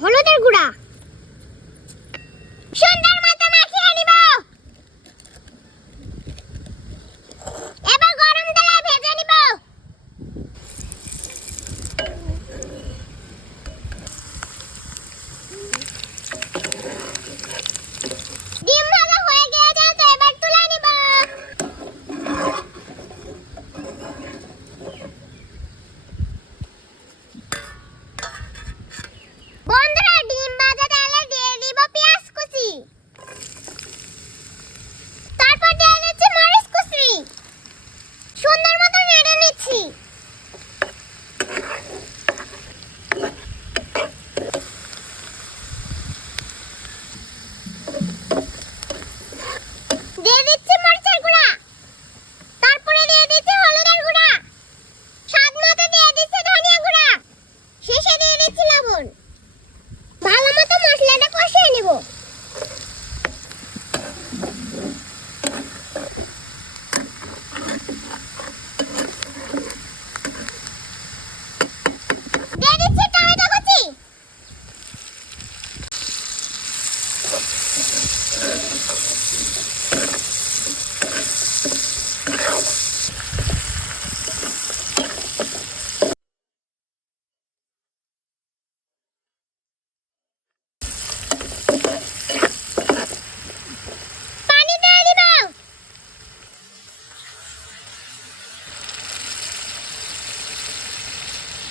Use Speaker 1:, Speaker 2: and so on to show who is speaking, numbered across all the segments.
Speaker 1: হলুদের গুঁড়া। সুন্দর মতো মাখিয়ে নিব। এবার গরম তেলে ভেজে নিব।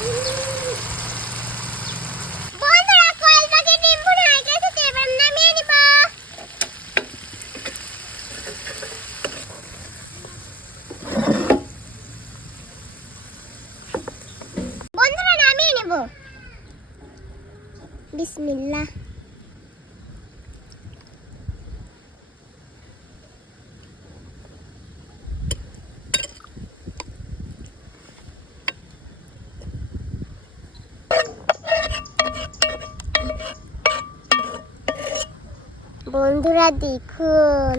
Speaker 1: নিচ্ছি বন্ধুরা কয়েল পাখি ডিম ভুনা হয়ে গেছে তো এবার নামিয়ে নিব বন্ধুরা নামিয়ে নেব বিসমিল্লাহ বন্ধুরা, দেখুন।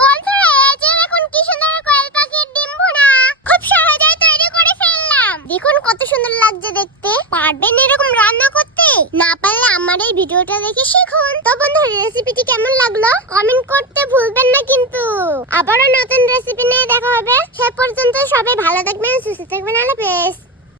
Speaker 1: বন্ধুরা, এই যে দেখুন কি সুন্দর পাখির ডিম খুব তৈরি করে ফেললাম। দেখুন কত সুন্দর লাগছে দেখতে। পারবেন এরকম রান্না করতে? না পারলে আমার এই ভিডিওটা দেখে শিখুন। তো বন্ধুরা রেসিপিটি কেমন লাগল? কমেন্ট করতে ভুলবেন না কিন্তু। আবারও নতুন রেসিপি নিয়ে দেখা হবে। সে পর্যন্ত সবাই ভালো থাকবেন, সুস্থ থাকবেন, আল্লাহ